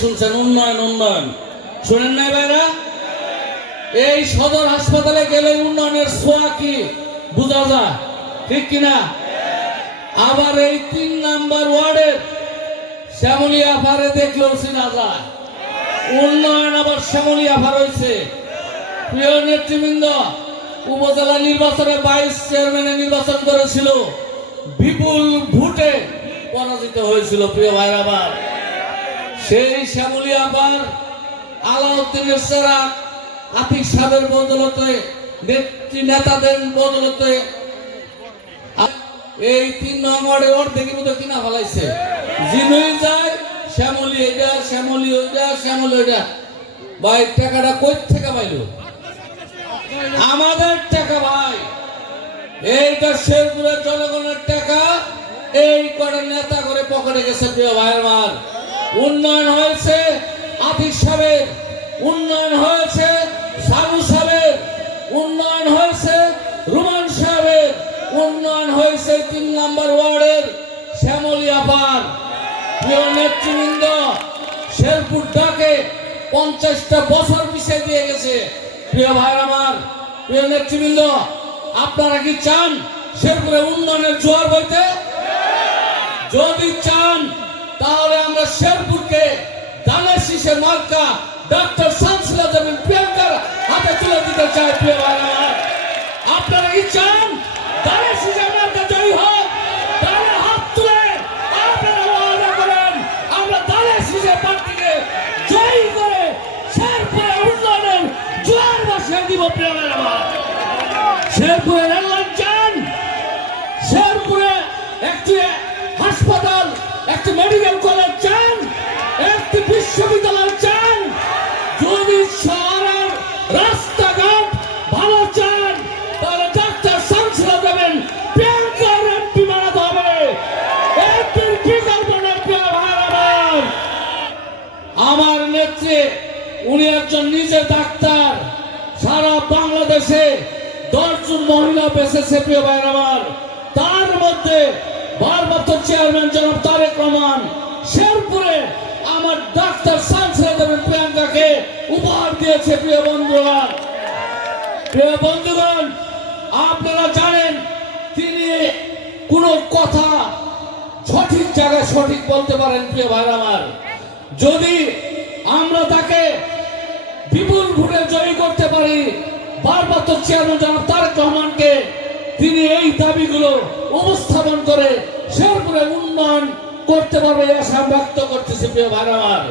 শুনছেন? উন্নয়ন উন্নয়ন। শুনেন নাই ভাইরা? এই সদর হাসপাতালে গেলে উন্নয়নের ছোঁয়া কি? বোঝা যায়। ঠিক কিনা? আবার এই তিন নাম্বার ওয়ার্ডের শ্যামলিয়া পারে দেখলেও চেনা যায়। উন্নয়ন আবার শ্যামলিয়া পার হয়েছে। প্রিয় নেতৃবৃন্দ, উপজেলা নির্বাচনে বাইশ চেয়ারম্যানে নির্বাচন করেছিল। বিপুল ভোটে পরাজিত হয়েছিল প্রিয় ভাইরা আবার সেই শ্যামলী আবার আলাউদ্দিনের সেরা আতিক সাহেবের বদলতে, নেত্রী নেতাদের বদলতে এই তিন নম্বরে ওর দেখি মতো কিনা ফেলাইছে। জিনুই যায় ভাই, টাকাটা কই থেকে পাইলো? আমাদের টাকা ভাই। এইটা শেরপুরের জনগণের টাকা, এই করে নেতা করে পকেটে গেছে প্রিয় ভাইয়ের মার। উন্নয়ন হয়েছে আতিক সাহেবের, উন্নয়ন হয়েছে সাবু সাহেবের, উন্নয়ন হয়েছে রুমান সাহেবের, উন্নয়ন হয়েছে তিন নম্বর ওয়ার্ডের শ্যামলিয়া পার প্রিয় নেতৃবৃন্দ, শেরপুর ডাকে পঞ্চাশটা বছর পিছিয়ে দিয়ে গেছে। প্রিয় ভাই আমার, প্রিয় নেতৃবৃন্দ, আপনারা কি চান শেরপুরে উন্নয়নের জোয়ার বইতে যদি চান তাহলে আমরা শেরপুরকে দানের শীষে মার্কা ডক্টর সানসিলা দেবেন প্রিয়াঙ্কার হাতে তুলে দিতে চাই প্রিয় ভাই আপনারা কি চান? দানের শীষে মার্কা জয়ী হোক তাহলে হাত তুলে আপনারা ওয়াদা করেন। আমরা দানের শীষে প্রার্থীকে জয়ী করে শেরপুরে উন্নয়নের জোয়ার বসিয়ে দিব প্রিয় ভাই আমার শেরপুরে নেত্রী, উনি একজন নিজে ডাক্তার। সারা বাংলাদেশে দশজন মহিলা বেঁচেছে, প্রিয় ভাইয়ের আমার। তার মধ্যে ভারপ্রাপ্ত চেয়ারম্যান জনাব তারেক রহমান, শেরপুরে আমার ডাক্তার দেবেন প্রিয়াঙ্কাকে উপহার দিয়েছে, প্রিয় বন্ধুরা। প্রিয় বন্ধুগণ, আপনারা জানেন, তিনি কোনো কথা সঠিক জায়গায় সঠিক বলতে পারেন, প্রিয় ভাই আমার। যদি আমরা তাকে বিপুল ভোটে জয়ী করতে পারি। বারবার তো চেয়ারম্যান জনাব তারেক রহমানকে তিনি এই দাবিগুলো উপস্থাপন করে শেরপুরে উন্নয়ন করতে পারবে আশা ব্যক্ত করতেছি, প্রিয় ভাই আমার।